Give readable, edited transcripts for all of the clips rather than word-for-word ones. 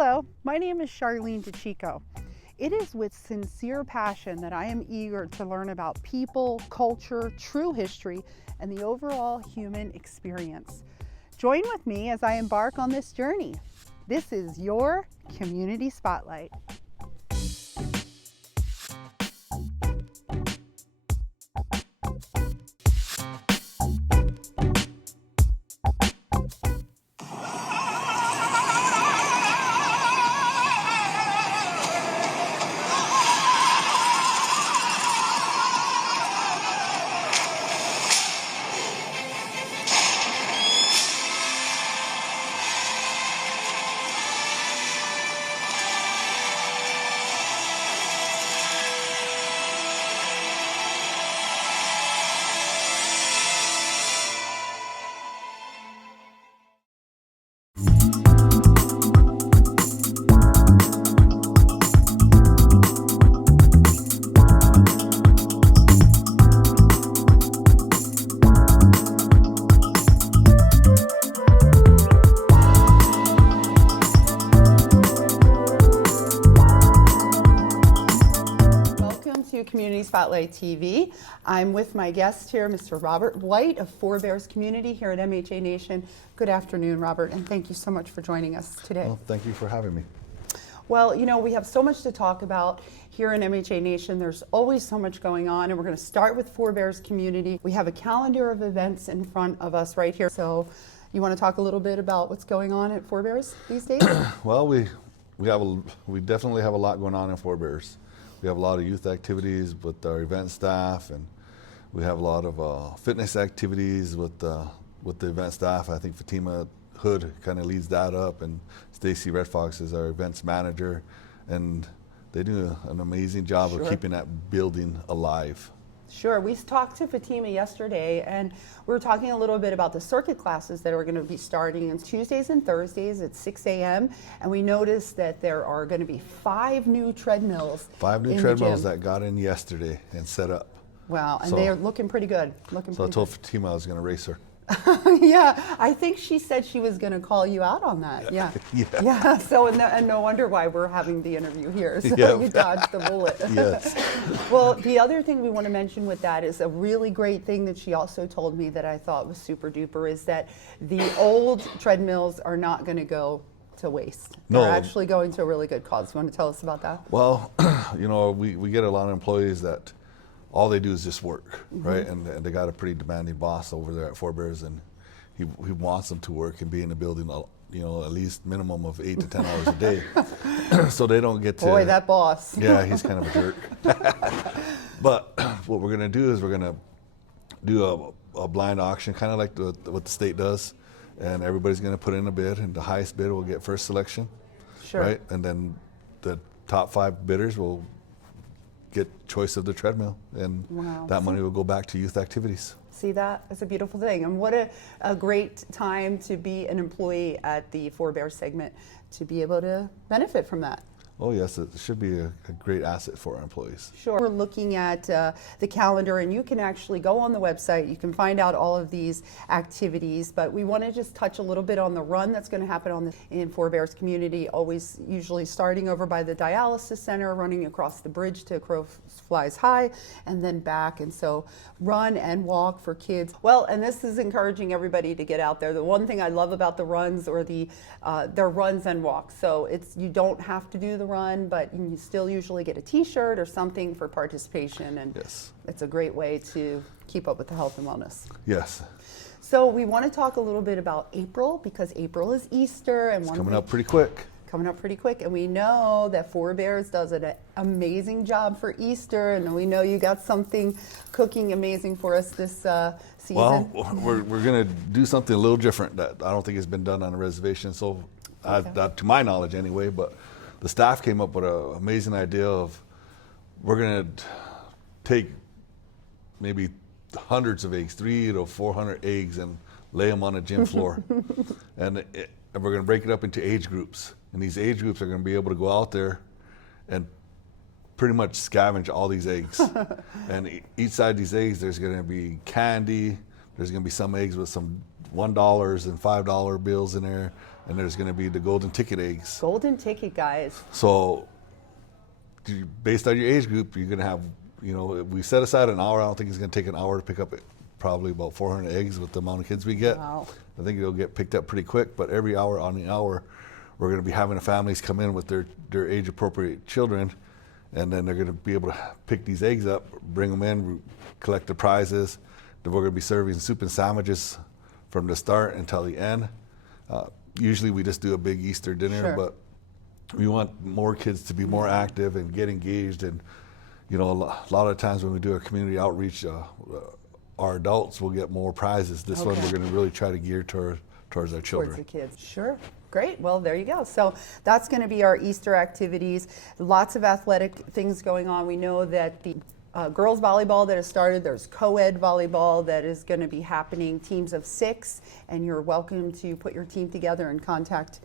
Hello, my name is Charlene DeChico. It is with sincere passion that I am eager to learn about people, culture, true history, and the overall human experience. Join with me as I embark on this journey. This is your Community Spotlight. Community Spotlight TV. I'm with my guest here, Mr. Robert White of Forebears Community here at MHA Nation. Good afternoon, Robert, and thank you so much for joining us today. Well, thank you for having me. Well, you know, we have so much to talk about here in MHA Nation. There's always so much going on, and we're going to start with Forebears Community. We have a calendar of events in front of us right here. So you want to talk a little bit about what's going on at Forebears these days? Well, we definitely have a lot going on in Forebears. We have a lot of youth activities with our event staff, and we have a lot of fitness activities with the event staff. I think Fatima Hood kind of leads that up, and Stacy Red Fox is our events manager, and they do an amazing job of keeping that building alive. Sure. We talked to Fatima yesterday, and we were talking a little bit about the circuit classes that are going to be starting on Tuesdays and Thursdays at 6 a.m. And we noticed that there are going to be 5 new treadmills. 5 new treadmills that got in yesterday and set up. Wow, and they are looking pretty good. So I told Fatima I was going to race her. Yeah, I think she said she was going to call you out on that. Yeah. Yeah. So, and no wonder why we're having the interview here. So you dodged the bullet. Yes. Well, the other thing we want to mention with that is a really great thing that she also told me that I thought was super duper is that the old treadmills are not going to go to waste. No. They're actually going to a really good cause. You want to tell us about that? Well, you know, we get a lot of employees that all they do is just work, right? And they got a pretty demanding boss over there at Forebears, and he wants them to work and be in the building, you know, at least minimum of 8 to 10 hours a day. So they don't get to. Boy, that boss. Yeah, he's kind of a jerk. But what we're gonna do is we're gonna do a blind auction, kind of like what the state does, and everybody's gonna put in a bid, and the highest bidder will get first selection. Sure. Right, and then the top 5 bidders will get choice of the treadmill, and that money will go back to youth activities. See that? It's a beautiful thing. And what a great time to be an employee at the Forebears segment to be able to benefit from that. Oh yes, it should be a great asset for our employees. Sure. We're looking at the calendar, and you can actually go on the website. You can find out all of these activities, but we want to just touch a little bit on the run that's going to happen in Forebears Community, usually starting over by the dialysis center, running across the bridge to Crow Flies High, and then back. And so run and walk for kids. Well, and this is encouraging everybody to get out there. The one thing I love about the runs or they're runs and walks. So you don't have to do the run, but you still usually get a t-shirt or something for participation, and it's a great way to keep up with the health and wellness. Yes. So we want to talk a little bit about April, because April is Easter, and it's coming up pretty quick. And we know that Forebears does an amazing job for Easter, and we know you got something cooking amazing for us this season. Well, we're going to do something a little different that I don't think has been done on a reservation, so to my knowledge anyway, but the staff came up with an amazing idea of we're going to take maybe hundreds of eggs, 300 to 400 eggs, and lay them on a gym floor. and we're going to break it up into age groups. And these age groups are going to be able to go out there and pretty much scavenge all these eggs. And each side of these eggs, there's going to be candy, There's going to be some eggs with some $1 and $5 bills in there, and there's going to be the golden ticket eggs. Golden ticket, guys. So based on your age group, you're going to have, we set aside an hour. I don't think it's going to take an hour to pick up probably about 400 eggs with the amount of kids we get. Wow. I think it'll get picked up pretty quick, but every hour on the hour, we're going to be having the families come in with their age-appropriate children, and then they're going to be able to pick these eggs up, bring them in, collect the prizes. Then we're going to be serving soup and sandwiches from the start until the end. Usually we just do a big Easter dinner, Sure. but we want more kids to be more active and get engaged. And a lot of times when we do a community outreach, our adults will get more prizes. This one we're going to really try to gear towards our children. Towards the kids. Sure. Great. Well, there you go. So that's going to be our Easter activities. Lots of athletic things going on. We know that the girls volleyball that has started, there's co-ed volleyball that is going to be happening, teams of 6, and you're welcome to put your team together and contact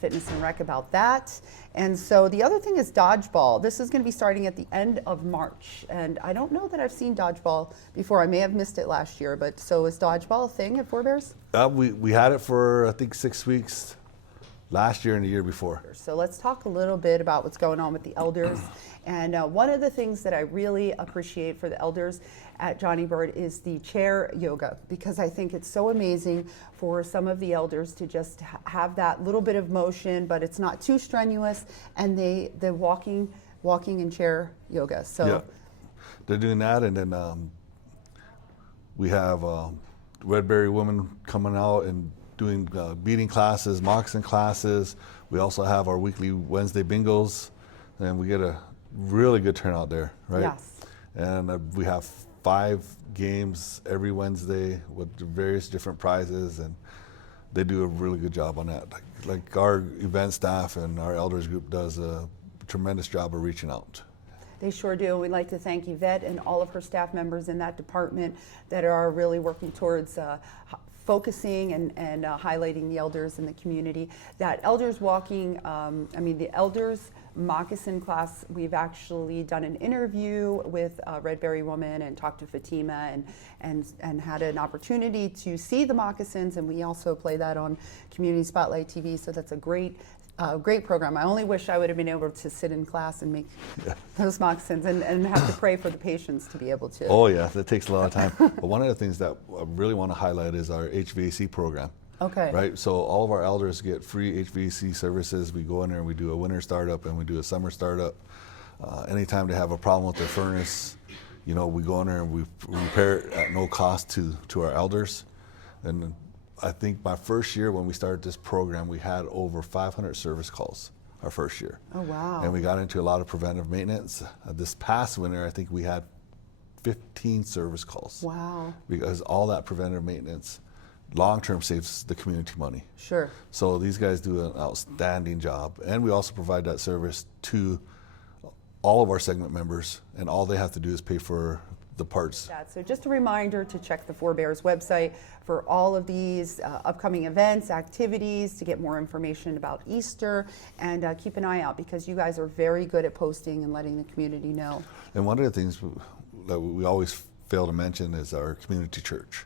Fitness and Rec about that. And so the other thing is dodgeball. This is going to be starting at the end of March, and I don't know that I've seen dodgeball before. I may have missed it last year, but so is dodgeball a thing at Forebears? We had it for I think 6 weeks last year and the year before. So let's talk a little bit about what's going on with the elders. And one of the things that I really appreciate for the elders at Johnny Bird is the chair yoga, because I think it's so amazing for some of the elders to just have that little bit of motion, but it's not too strenuous, and the walking in chair yoga. So yeah, they're doing that, and then we have Redberry women coming out and doing beading classes, moccasin classes. We also have our weekly Wednesday bingos, and we get a really good turnout there, right? Yes. And we have 5 games every Wednesday with various different prizes, and they do a really good job on that. Like our event staff and our elders group does a tremendous job of reaching out. They sure do. We'd like to thank Yvette and all of her staff members in that department that are really working towards focusing and highlighting the elders in the community. That elders walking, the elders moccasin class, we've actually done an interview with a Redberry woman and talked to Fatima and had an opportunity to see the moccasins, and we also play that on Community Spotlight TV, so that's a great program. I only wish I would have been able to sit in class and make those moccasins and have to pray for the patients to be able to. Oh yeah, that takes a lot of time. But one of the things that I really want to highlight is our HVAC program. Okay. Right, so all of our elders get free HVAC services. We go in there and we do a winter startup and we do a summer startup. Anytime they have a problem with their furnace, we go in there and we repair it at no cost to our elders. And I think my first year when we started this program, we had over 500 service calls our first year. Oh, wow. And we got into a lot of preventive maintenance. This past winter, I think we had 15 service calls. Wow. Because all that preventive maintenance long-term saves the community money. Sure. So these guys do an outstanding job. And we also provide that service to all of our segment members, and all they have to do is pay for the parts. So just a reminder to check the Forebears website for all of these upcoming events, activities, to get more information about Easter, and keep an eye out, because you guys are very good at posting and letting the community know. And one of the things that we always fail to mention is our community church.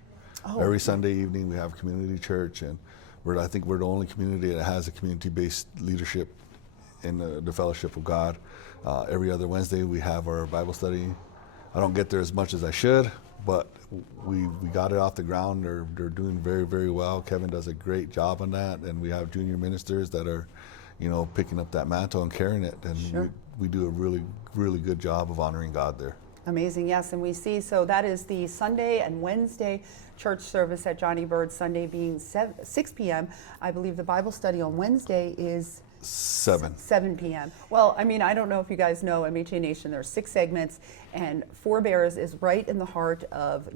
Oh, every Sunday evening we have community church, and I think we're the only community that has a community-based leadership in the Fellowship of God. Every other Wednesday we have our Bible study. I don't get there as much as I should, but we got it off the ground. They're doing very, very well. Kevin does a great job on that, and we have junior ministers that are, picking up that mantle and carrying it, and sure. we do a really, really good job of honoring God there. Amazing, yes, and we see, so that is the Sunday and Wednesday church service at Johnny Bird, Sunday being 6 p.m. I believe the Bible study on Wednesday is 7 p.m. Well, I don't know if you guys know MHA Nation, there are 6 segments, and Forebears is right in the heart of,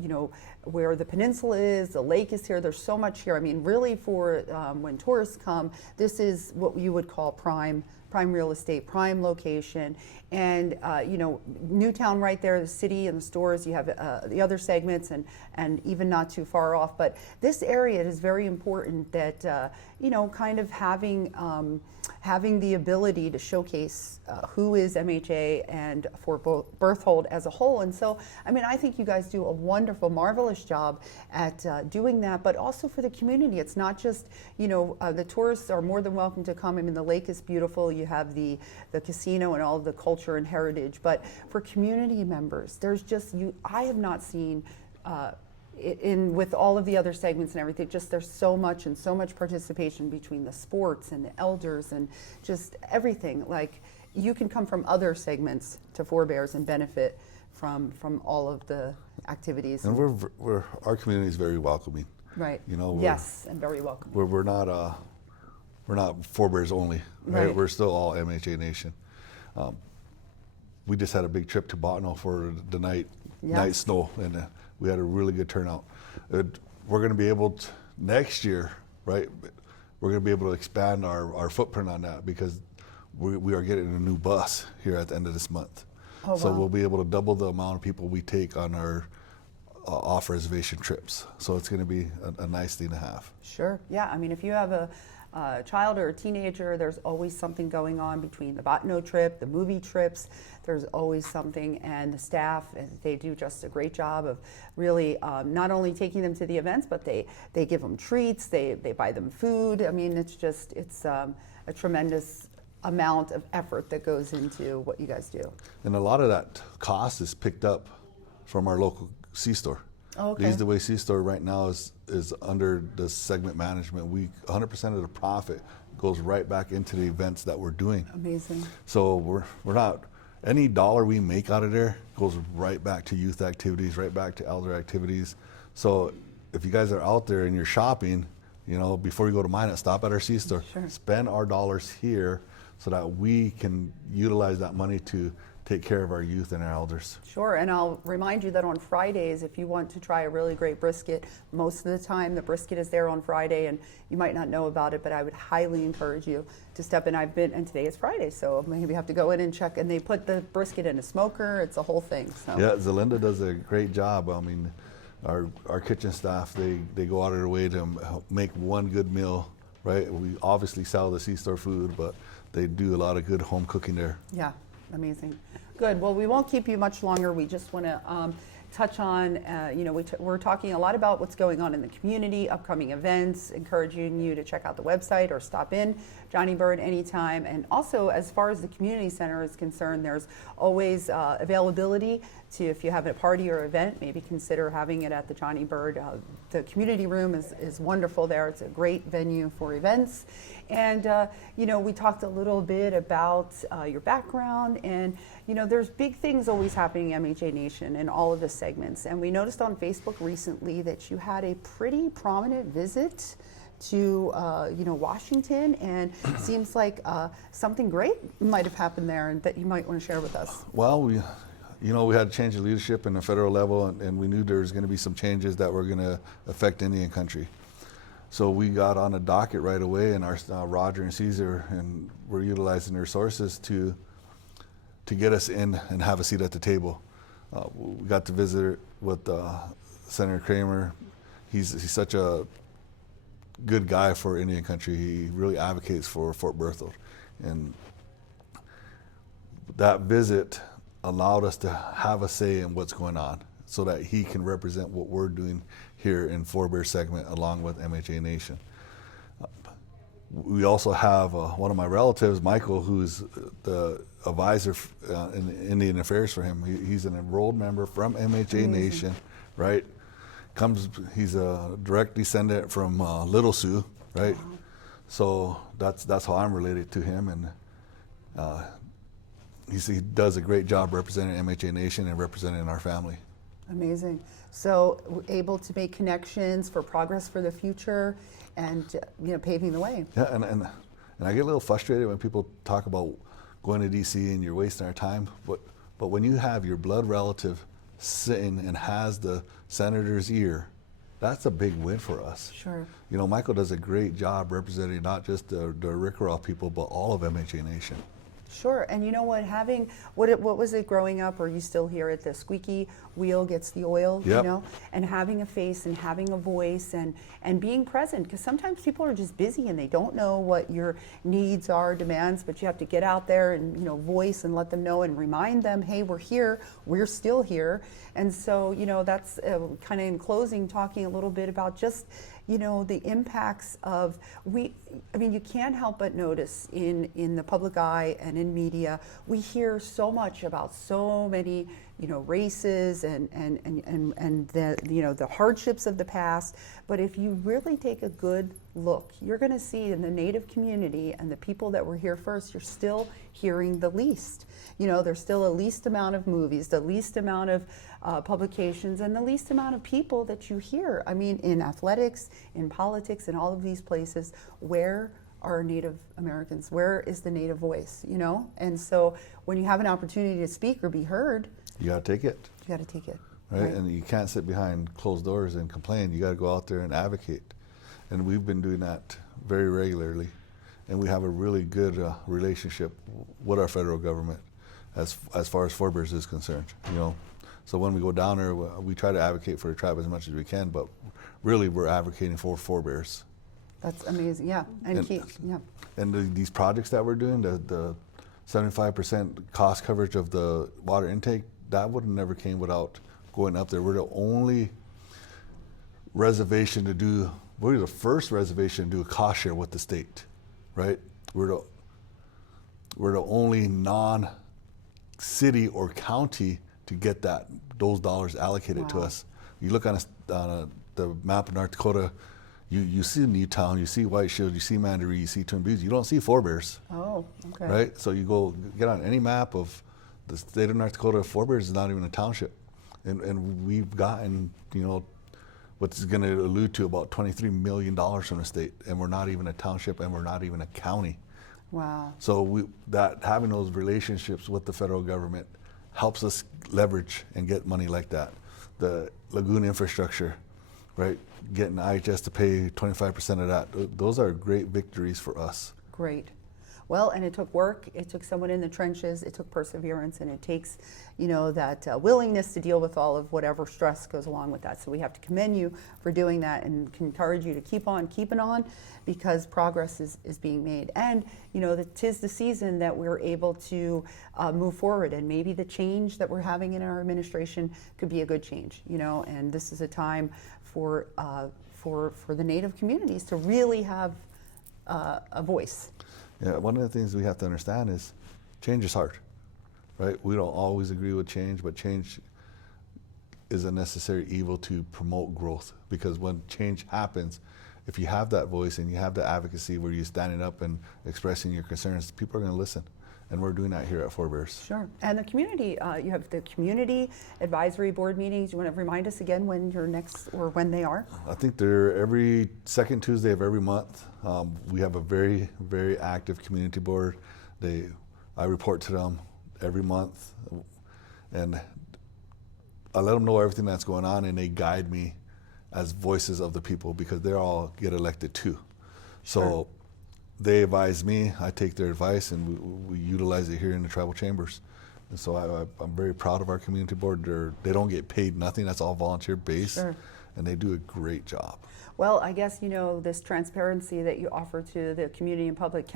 where the peninsula is, the lake is here, there's so much here. Really for when tourists come, this is what you would call prime real estate, prime location. And Newtown right there, the city and the stores, you have the other segments, and even not too far off. But this area is very important that, kind of having the ability to showcase who is MHA, and for both Berthold as a whole. And so, I mean, I think you guys do a wonderful, marvelous job at doing that, but also for the community. It's not just, you know, the tourists are more than welcome to come. I mean, the lake is beautiful. You have the casino and all of the culture and heritage, but for community members, there's just, I have not seen, with all of the other segments and everything, just there's so much participation between the sports and the elders and just everything. Like, you can come from other segments to Four Bears and benefit from all of the activities. And our community is very welcoming. Right. You know. Yes, and very welcoming. We're not Four Bears only. Right. We're still all MHA Nation. We just had a big trip to Botno for the night snow, and we had a really good turnout. We're going to be able to, next year, right, we're going to be able to expand our footprint on that, because we are getting a new bus here at the end of this month. Oh, so wow. we'll be able to double the amount of people we take on our off-reservation trips. So it's going to be a nice thing to have. Sure. Yeah. I mean, if you have a child or a teenager, there's always something going on between the Botno trip, the movie trips. There's always something, and the staff, they do just a great job of really not only taking them to the events, but they give them treats, they buy them food. I mean, it's a tremendous amount of effort that goes into what you guys do. And a lot of that cost is picked up from our local C-store. Oh, okay. The East Way C-store right now is under the segment management. 100% of the profit goes right back into the events that we're doing. Amazing. So we're not, any dollar we make out of there goes right back to youth activities, right back to elder activities. So if you guys are out there and you're shopping, you know, before you go to Minot, stop at our C-store. Sure. Spend our dollars here so that we can utilize that money to take care of our youth and our elders. Sure, and I'll remind you that on Fridays, if you want to try a really great brisket, most of the time the brisket is there on Friday, and you might not know about it, but I would highly encourage you to step in. And today is Friday, so maybe you have to go in and check, and they put the brisket in a smoker. It's a whole thing. So. Yeah, Zelinda does a great job. I mean, our kitchen staff, they go out of their way to make one good meal, right? We obviously sell the C-store food, but they do a lot of good home cooking there. Yeah, amazing. Good. Well, we won't keep you much longer. We just want to touch on, we're talking a lot about what's going on in the community, upcoming events, encouraging you to check out the website or stop in Johnny Bird anytime. And also, as far as the community center is concerned, there's always availability to, if you have a party or event, maybe consider having it at the Johnny Bird. The community room is wonderful there. It's a great venue for events. And, we talked a little bit about your background, and, there's big things always happening in MHA Nation in all of the segments. And we noticed on Facebook recently that you had a pretty prominent visit to, Washington, and seems like something great might have happened there and that you might want to share with us. Well, we had to change the leadership in the federal level, and we knew there was going to be some changes that were going to affect Indian country. So we got on a docket right away, and our Roger and Caesar, and we're utilizing their sources to get us in and have a seat at the table. We got to visit with Senator Kramer. He's such a good guy for Indian country. He really advocates for Fort Berthold, and that visit allowed us to have a say in what's going on, so that he can represent what we're doing here in Four Bear segment along with MHA Nation. We also have one of my relatives, Michael, who's the advisor in Indian Affairs for him. He's an enrolled member from MHA Nation, right? He's a direct descendant from Little Sioux, right? Wow. So that's how I'm related to him, and he does a great job representing MHA Nation and representing our family. Amazing. So able to make connections for progress for the future, and paving the way. Yeah, and I get a little frustrated when people talk about going to DC and you're wasting our time. But when you have your blood relative sitting and has the senator's ear, that's a big win for us. Sure. Michael does a great job representing not just the Rickerell people, but all of MHA Nation. Sure, and you know what? Having what was it growing up? Or you still hear it? The squeaky wheel gets the oil. Yep. You know, and having a face and having a voice and being present, because sometimes people are just busy and they don't know what your needs are, demands. But you have to get out there and voice and let them know and remind them, hey, we're here, we're still here. And so that's kind of in closing, talking a little bit about just the impacts of you can't help but notice in the public eye and in media, we hear so much about so many races and the hardships of the past. But if you really take a good look, you're going to see in the Native community and the people that were here first, you're still hearing the least. There's still a least amount of movies, the least amount of publications, and the least amount of people that you hear. I mean, in athletics, in politics, in all of these places, where are Native Americans? Where is the Native voice? And so when you have an opportunity to speak or be heard, you got to take it. You got to take it. Right? And you can't sit behind closed doors and complain. You got to go out there and advocate. And we've been doing that very regularly. And we have a really good relationship with our federal government as far as forebears is concerned. So when we go down there, we try to advocate for the tribe as much as we can, but really we're advocating for forebears. That's amazing, yeah. And these projects that we're doing, the 75% cost coverage of the water intake, that would have never came without going up there. We're the only reservation to do, we're the first reservation to do a cost share with the state, right? We're the only non-city or county to get those dollars allocated to us. You look on the map of North Dakota, you see Newtown, you see White Shield, you see Mandaree, you see Twin Buttes. You don't see forebears. Oh, okay. Right? So you go get on any map of the state of North Dakota, forebears is not even a township. And we've gotten, what's going to allude to about $23 million from the state, and we're not even a township, and we're not even a county. Wow. So having those relationships with the federal government helps us leverage and get money like that. The lagoon infrastructure, right? Getting IHS to pay 25% of that. Those are great victories for us. Great. Well, and it took work, it took someone in the trenches, it took perseverance, and it takes, that willingness to deal with all of whatever stress goes along with that. So we have to commend you for doing that and encourage you to keep on keeping on, because progress is being made. And, tis the season that we're able to move forward, and maybe the change that we're having in our administration could be a good change, and this is a time for the Native communities to really have a voice. Yeah, one of the things we have to understand is change is hard, right? We don't always agree with change, but change is a necessary evil to promote growth. Because when change happens, if you have that voice and you have the advocacy where you're standing up and expressing your concerns, people are going to listen. And we're doing that here at Forebears. Sure. And the community, you have the community advisory board meetings. You want to remind us again when your next, or when they are? I think they're every second Tuesday of every month. We have a very, very active community board. I report to them every month, and I let them know everything that's going on, and they guide me as voices of the people, because they all get elected too. So. Sure. They advise me, I take their advice, and we utilize it here in the tribal chambers. And so I'm very proud of our community board. They don't get paid nothing, that's all volunteer based. Sure. And they do a great job. Well, I guess, this transparency that you offer to the community and public,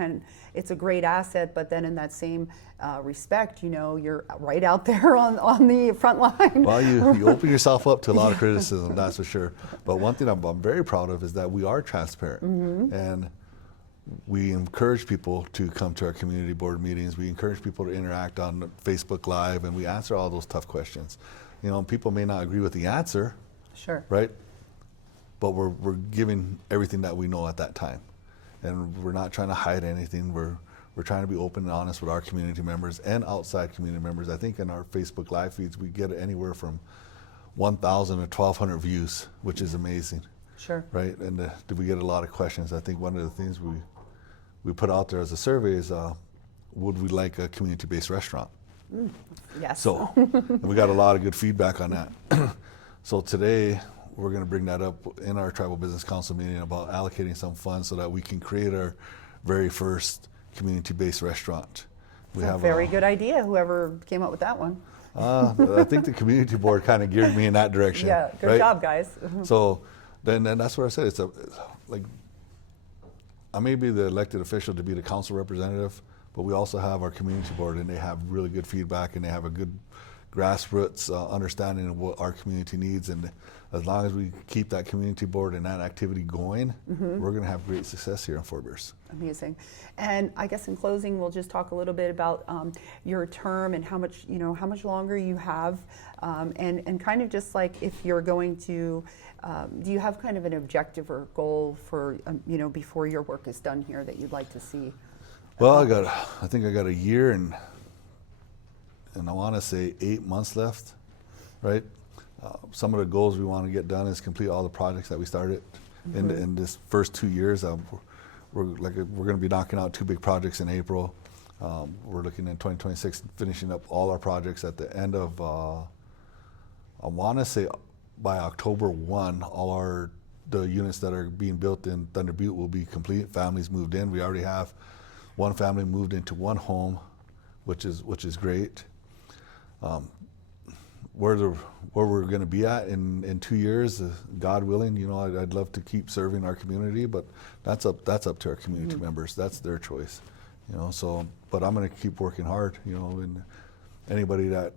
it's a great asset, but then in that same respect, you're right out there on the front line. Well, you open yourself up to a lot of criticism, that's for sure. But one thing I'm very proud of is that we are transparent. Mm-hmm. And we encourage people to come to our community board meetings. We encourage people to interact on Facebook Live, and we answer all those tough questions. People may not agree with the answer. Sure. Right? But we're giving everything that we know at that time. And we're not trying to hide anything. We're trying to be open and honest with our community members and outside community members. I think in our Facebook Live feeds, we get anywhere from 1,000 to 1,200 views, which is amazing. Sure. Right? And we get a lot of questions. I think one of the things we put out there as a survey is, would we like a community-based restaurant? Yes. So, and we got a lot of good feedback on that. So today, we're going to bring that up in our Tribal Business Council meeting about allocating some funds so that we can create our very first community-based restaurant. We It's a have very good idea, whoever came up with that one. I think the community board kind of geared me in that direction. Yeah, good right? job, guys. So then that's what I said. It's like I may be the elected official to be the council representative, but we also have our community board, and they have really good feedback, and they have a good grassroots understanding of what our community needs. And as long as we keep that community board and that activity going, we're going to have great success here in Fort Pierce. Amazing. And I guess in closing, we'll just talk a little bit about your term and how much longer you have, and kind of just like if you're going to, do you have kind of an objective or goal for, before your work is done here that you'd like to see? Well, I think I got a year and I want to say 8 months left, right? Some of the goals we want to get done is complete all the projects that we started in this first 2 years. We're going to be knocking out 2 big projects in April. We're looking at 2026 finishing up all our projects at the end of, I want to say by October 1, all the units that are being built in Thunder Butte will be complete. Families moved in. We already have one family moved into one home, which is great. Where we're going to be at in 2 years, God willing, I'd love to keep serving our community, but that's up to our community members. That's their choice, So, but I'm going to keep working hard, and anybody that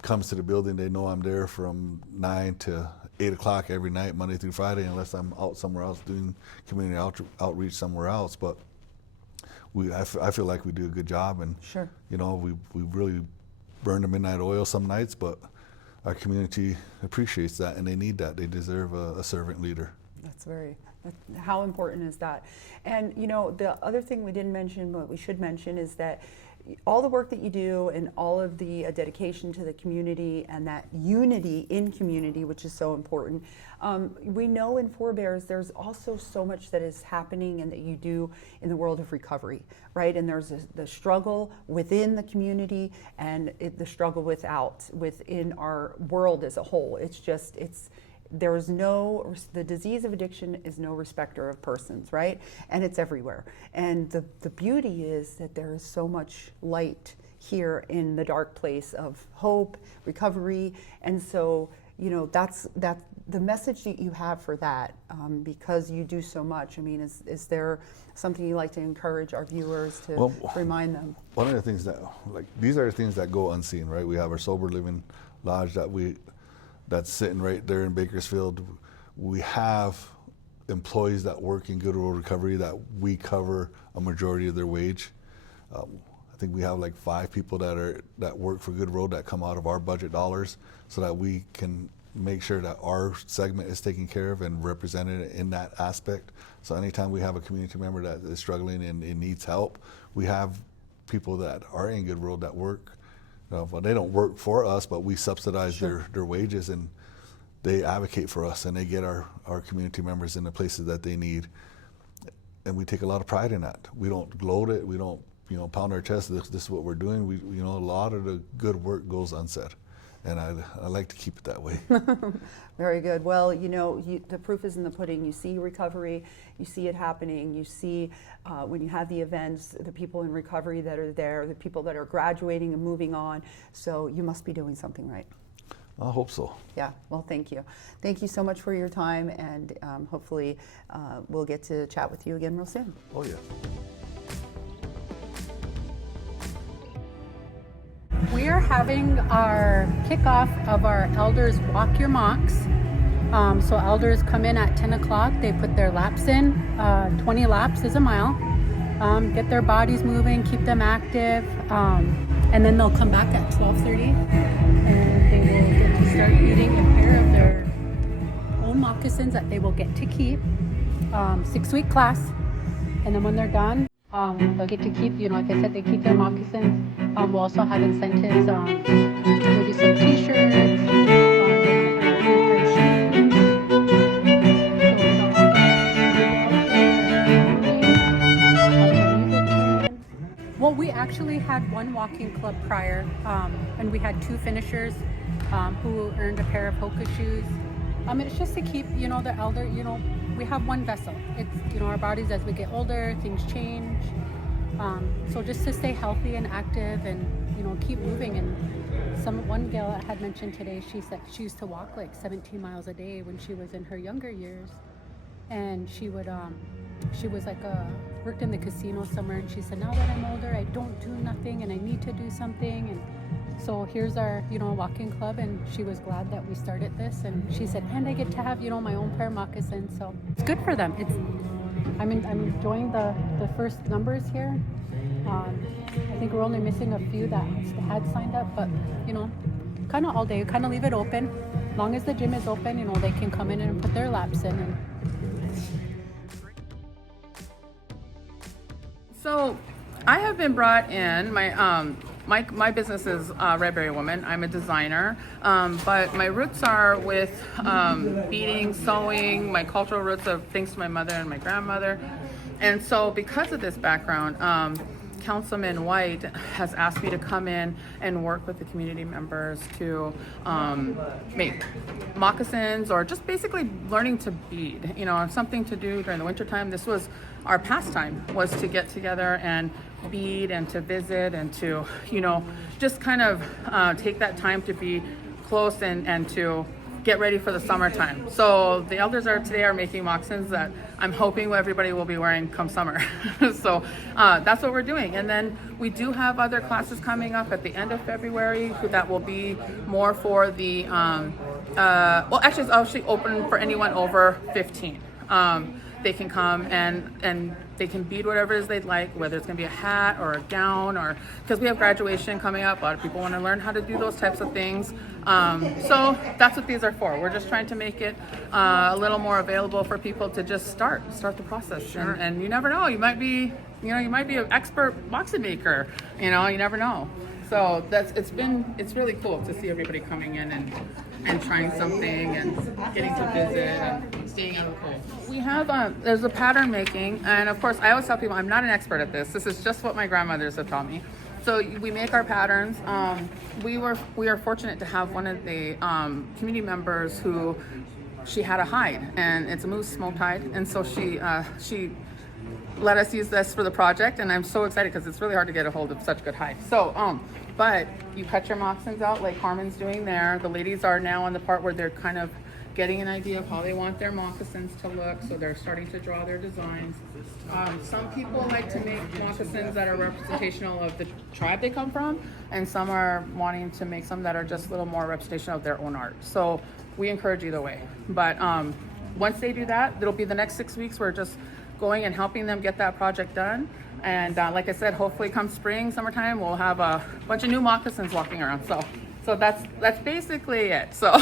comes to the building, they know I'm there from 9 to 8 o'clock every night, Monday through Friday, unless I'm out somewhere else doing community outreach somewhere else. But I feel like we do a good job, and sure. We really burn the midnight oil some nights, but our community appreciates that, and they need that. They deserve a servant leader. How important is that? And the other thing we didn't mention, but we should mention, is that all the work that you do and all of the dedication to the community and that unity in community, which is so important. We know in Four Bears there's also so much that is happening and that you do in the world of recovery, right? And there's the struggle within the community and the struggle within our world as a whole. The disease of addiction is no respecter of persons, right? And it's everywhere. And the beauty is that there is so much light here in the dark place of hope, recovery. And so, that's the message that you have for that, because you do so much. I mean, is there something you'd like to encourage our viewers to remind them? One of the things these are the things that go unseen, right? We have our Sober Living Lodge that's sitting right there in Bakersfield. We have employees that work in Good Road Recovery that we cover a majority of their wage. I think we have like 5 people that work for Good Road that come out of our budget dollars, so that we can make sure that our segment is taken care of and represented in that aspect. So anytime we have a community member that is struggling and needs help, we have people that are in Good Road that work. Well, they don't work for us, but we subsidize their wages, and they advocate for us, and they get our community members in the places that they need. And we take a lot of pride in that. We don't gloat it. We don't pound our chest. This is what we're doing. A lot of the good work goes unsaid, and I like to keep it that way. Very good. Well, the proof is in the pudding. You see recovery, you see it happening, you see when you have the events, the people in recovery that are there, the people that are graduating and moving on. So you must be doing something right. I hope so. Yeah, well, thank you. Thank you so much for your time, and hopefully we'll get to chat with you again real soon. Oh, yeah. We are having our kickoff of our Elders Walk Your Mocks. So elders come in at 10 o'clock, they put their laps in, 20 laps is a mile, get their bodies moving, keep them active, and then they'll come back at 12:30 and they will get to start eating a pair of their own moccasins that they will get to keep, 6-week class, and then when they're done, they'll get to keep, like I said, they keep their moccasins. We'll also have incentives, maybe some t-shirts, well, we actually had one walking club prior, and we had 2 finishers who earned a pair of Hoka shoes. It's just to keep, the elder, we have one vessel. It's, our bodies as we get older, things change. So just to stay healthy and active and, you know, keep moving. And one gal I had mentioned today, she said she used to walk like 17 miles a day when she was in her younger years. And she would, she was like worked in the casino somewhere, and she said, now that I'm older, I don't do nothing and I need to do something. And so here's our, you know, walking club, and she was glad that we started this. And she said, and I get to have, you know, my own pair of moccasins. So it's good for them. I'm enjoying the first numbers here. I think we're only missing a few that had signed up, but, you know, kind of all day, kind of leave it open. As long as the gym is open, you know, they can come in and put their laps in. And so I have been brought in, my business is Red Berry Woman. I'm a designer, but my roots are with beading, sewing, my cultural roots of thanks to my mother and my grandmother. And so because of this background, Councilman White has asked me to come in and work with the community members to make moccasins, or just basically learning to bead, you know, something to do during the wintertime. This was our pastime, was to get together and bead and to visit and to, you know, just kind of take that time to be close and to get ready for the summertime. So the elders today are making moccasins that I'm hoping everybody will be wearing come summer. So that's what we're doing. And then we do have other classes coming up at the end of February that will be more for the, well, actually it's actually open for anyone over 15. They can come and they can bead whatever it is they'd like, whether it's going to be a hat or a gown, or because we have graduation coming up. A lot of people want to learn how to do those types of things. So that's what these are for. We're just trying to make it a little more available for people to just start the process. Sure. And you never know, you might be an expert moccasin maker. You know, you never know. So it's really cool to see everybody coming in and trying something and getting to visit and staying out of the cold. We have there's a pattern making, and of course I always tell people I'm not an expert at this. This is just what my grandmothers have taught me. So we make our patterns. We are fortunate to have one of the community members who, she had a hide, and it's a moose smoked hide, and so she let us use this for the project, and I'm so excited because it's really hard to get a hold of such good hide. So, but you cut your moccasins out like Carmen's doing there. The ladies are now on the part where they're kind of getting an idea of how they want their moccasins to look, so they're starting to draw their designs. Some people like to make moccasins that are representational of the tribe they come from, and some are wanting to make some that are just a little more representation of their own art. So we encourage either way. But once they do that, it'll be the next 6 weeks. We're just going and helping them get that project done. And like I said, hopefully come spring, summertime, we'll have a bunch of new moccasins walking around. So that's basically it. So.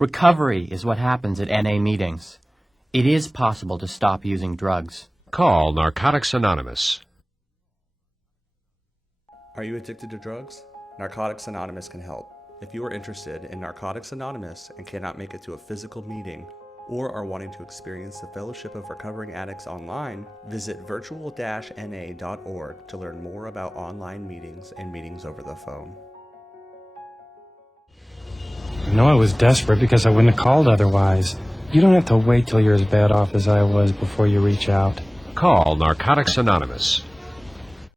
Recovery is what happens at NA meetings. It is possible to stop using drugs. Call Narcotics Anonymous. Are you addicted to drugs? Narcotics Anonymous can help. If you are interested in Narcotics Anonymous and cannot make it to a physical meeting, or are wanting to experience the Fellowship of Recovering Addicts online, visit virtual-na.org to learn more about online meetings and meetings over the phone. I know I was desperate because I wouldn't have called otherwise. You don't have to wait till you're as bad off as I was before you reach out. Call Narcotics Anonymous.